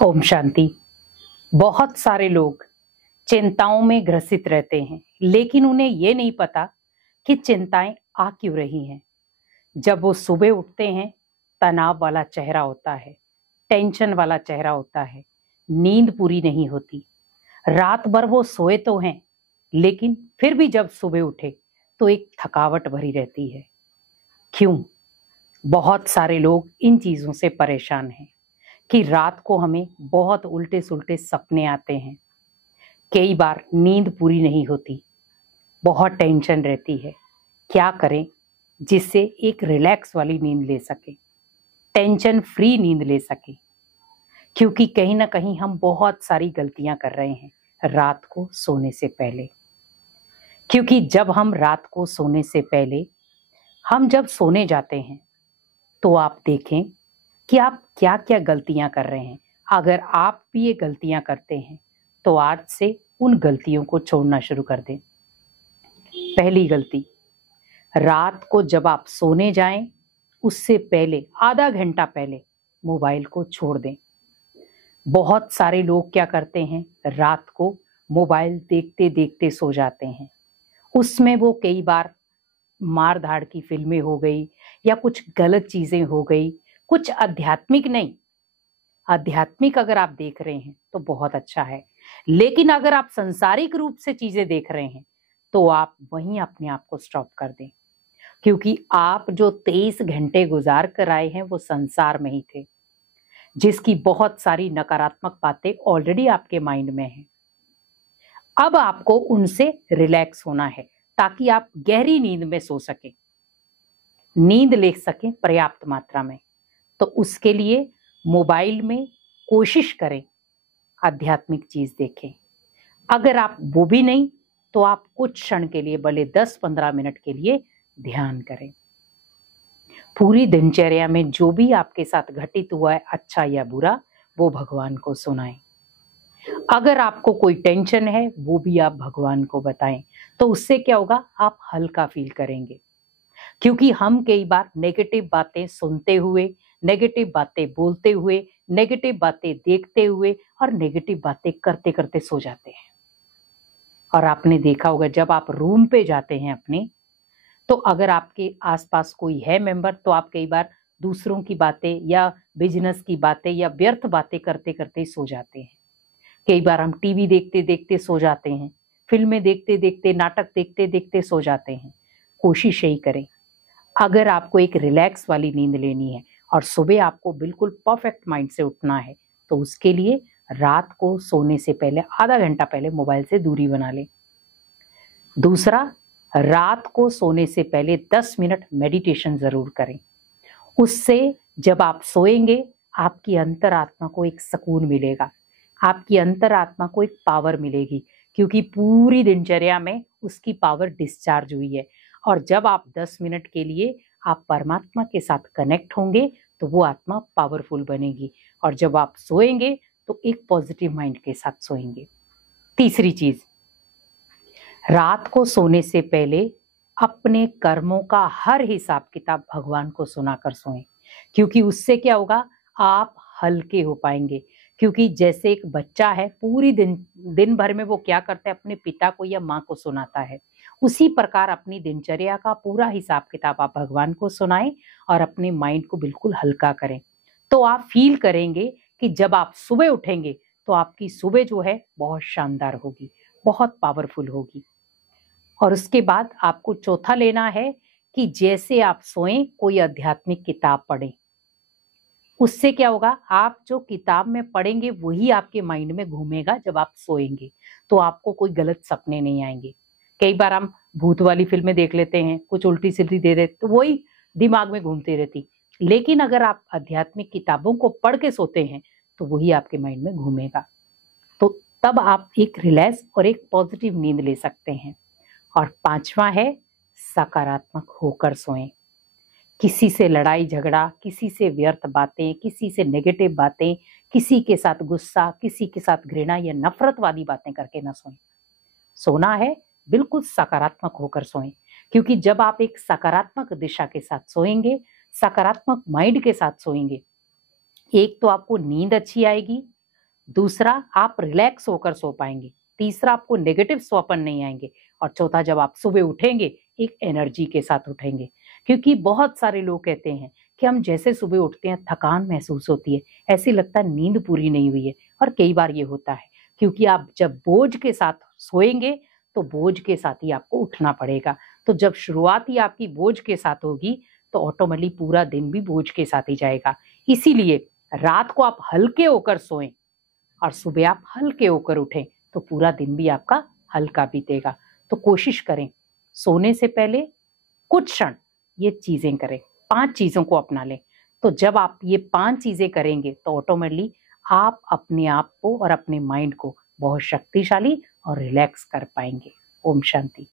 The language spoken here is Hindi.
ओम शांति। बहुत सारे लोग चिंताओं में ग्रसित रहते हैं, लेकिन उन्हें ये नहीं पता कि चिंताएं आ क्यों रही हैं। जब वो सुबह उठते हैं, तनाव वाला चेहरा होता है, टेंशन वाला चेहरा होता है, नींद पूरी नहीं होती। रात भर वो सोए तो हैं, लेकिन फिर भी जब सुबह उठे तो एक थकावट भरी रहती है। क्यों? बहुत सारे लोग इन चीजों से परेशान हैं कि रात को हमें बहुत उल्टे सुल्टे सपने आते हैं, कई बार नींद पूरी नहीं होती, बहुत टेंशन रहती है। क्या करें जिससे एक रिलैक्स वाली नींद ले सके, टेंशन फ्री नींद ले सके? क्योंकि कहीं ना कहीं हम बहुत सारी गलतियां कर रहे हैं रात को सोने से पहले। क्योंकि जब हम रात को सोने से पहले हम जब सोने जाते हैं तो आप देखें कि आप क्या क्या गलतियां कर रहे हैं। अगर आप भी ये गलतियां करते हैं तो आज से उन गलतियों को छोड़ना शुरू कर दें। पहली गलती, रात को जब आप सोने जाएं उससे पहले आधा घंटा पहले मोबाइल को छोड़ दें। बहुत सारे लोग क्या करते हैं, रात को मोबाइल देखते देखते सो जाते हैं। उसमें वो कई बार मार धाड़ की फिल्में हो गई या कुछ गलत चीजें हो गई, कुछ आध्यात्मिक नहीं। आध्यात्मिक अगर आप देख रहे हैं तो बहुत अच्छा है, लेकिन अगर आप सांसारिक रूप से चीजें देख रहे हैं तो आप वहीं अपने आप को स्टॉप कर दें। क्योंकि आप जो 23 घंटे गुजार कर आए हैं वो संसार में ही थे, जिसकी बहुत सारी नकारात्मक बातें ऑलरेडी आपके माइंड में हैं। अब आपको उनसे रिलैक्स होना है ताकि आप गहरी नींद में सो सकें, नींद ले सकें पर्याप्त मात्रा में। तो उसके लिए मोबाइल में कोशिश करें आध्यात्मिक चीज देखें। अगर आप वो भी नहीं तो आप कुछ क्षण के लिए, भले 10-15 मिनट के लिए ध्यान करें। पूरी दिनचर्या में जो भी आपके साथ घटित हुआ है, अच्छा या बुरा, वो भगवान को सुनाएं। अगर आपको कोई टेंशन है वो भी आप भगवान को बताएं। तो उससे क्या होगा, आप हल्का फील करेंगे। क्योंकि हम कई बार नेगेटिव बातें सुनते हुए, नेगेटिव बातें बोलते हुए, नेगेटिव बातें देखते हुए और नेगेटिव बातें करते करते सो जाते हैं। और आपने देखा होगा जब आप रूम पे जाते हैं अपने, तो अगर आपके आसपास कोई है मेंबर, तो आप कई बार दूसरों की बातें या बिजनेस की बातें या व्यर्थ बातें करते करते सो जाते हैं। कई बार हम टीवी देखते देखते सो जाते हैं, फिल्में देखते देखते, नाटक देखते देखते सो जाते हैं। कोशिश यही करें, अगर आपको एक रिलैक्स वाली नींद लेनी है और सुबह आपको बिल्कुल परफेक्ट माइंड से उठना है, तो उसके लिए रात को सोने से पहले आधा घंटा पहले मोबाइल से दूरी बना लें। दूसरा, रात को सोने से पहले 10 मिनट मेडिटेशन जरूर करें। उससे जब आप सोएंगे आपकी अंतरात्मा को एक सुकून मिलेगा, आपकी अंतरात्मा को एक पावर मिलेगी, क्योंकि पूरी दिनचर्या में उसकी पावर डिस्चार्ज हुई है। और जब आप 10 मिनट के लिए आप परमात्मा के साथ कनेक्ट होंगे तो वो आत्मा पावरफुल बनेगी। और जब आप सोएंगे तो एक पॉजिटिव माइंड के साथ सोएंगे। तीसरी चीज, रात को सोने से पहले अपने कर्मों का हर हिसाब किताब भगवान को सुनाकर सोएं। क्योंकि उससे क्या होगा, आप हल्के हो पाएंगे। क्योंकि जैसे एक बच्चा है, पूरी दिन भर में वो क्या करता है, अपने पिता को या माँ को सुनाता है, उसी प्रकार अपनी दिनचर्या का पूरा हिसाब किताब आप भगवान को सुनाएं और अपने माइंड को बिल्कुल हल्का करें। तो आप फील करेंगे कि जब आप सुबह उठेंगे तो आपकी सुबह जो है बहुत शानदार होगी, बहुत पावरफुल होगी। और उसके बाद आपको चौथा लेना है कि जैसे आप सोएं कोई आध्यात्मिक किताब पढ़ें। उससे क्या होगा, आप जो किताब में पढ़ेंगे वही आपके माइंड में घूमेगा जब आप सोएंगे, तो आपको कोई गलत सपने नहीं आएंगे। कई बार हम भूत वाली फिल्में देख लेते हैं, कुछ उल्टी सीधी दे देते तो वही दिमाग में घूमती रहती। लेकिन अगर आप आध्यात्मिक किताबों को पढ़ के सोते हैं तो वही आपके माइंड में घूमेगा। तो तब आप एक रिलैक्स और एक पॉजिटिव नींद ले सकते हैं। और पांचवा है, सकारात्मक होकर सोएं। किसी से लड़ाई झगड़ा, किसी से व्यर्थ बातें, किसी से नेगेटिव बातें, किसी के साथ गुस्सा, किसी के साथ घृणा या नफरत वाली बातें करके ना सोएं। सोना है बिल्कुल सकारात्मक होकर सोएं। क्योंकि जब आप एक सकारात्मक दिशा के साथ सोएंगे, सकारात्मक माइंड के साथ सोएंगे, एक तो आपको नींद अच्छी आएगी, दूसरा, आप रिलैक्स होकर सो पाएंगे। तीसरा, आपको नेगेटिव स्वप्न नहीं आएंगे। और चौथा, जब आप सुबह उठेंगे एक एनर्जी के साथ उठेंगे। क्योंकि बहुत सारे लोग कहते हैं कि हम जैसे सुबह उठते हैं थकान महसूस होती है, ऐसे लगता है नींद पूरी नहीं हुई है। और कई बार ये होता है क्योंकि आप जब बोझ के साथ सोएंगे तो बोझ के साथ ही आपको उठना पड़ेगा। तो जब शुरुआत ही आपकी बोझ के साथ होगी तो ऑटोमेटिकली पूरा दिन भी बोझ के साथ ही जाएगा। इसीलिए रात को आप हल्के होकर सोएं और सुबह आप हल्के होकर उठें तो पूरा दिन भी आपका हल्का बीतेगा। तो कोशिश करें सोने से पहले कुछ क्षण ये चीजें करें, 5 चीजों को अपना लें। तो जब आप ये 5 चीजें करेंगे तो ऑटोमेटिकली आप अपने आप को और अपने माइंड को बहुत शक्तिशाली और रिलैक्स कर पाएंगे। ओम शांति।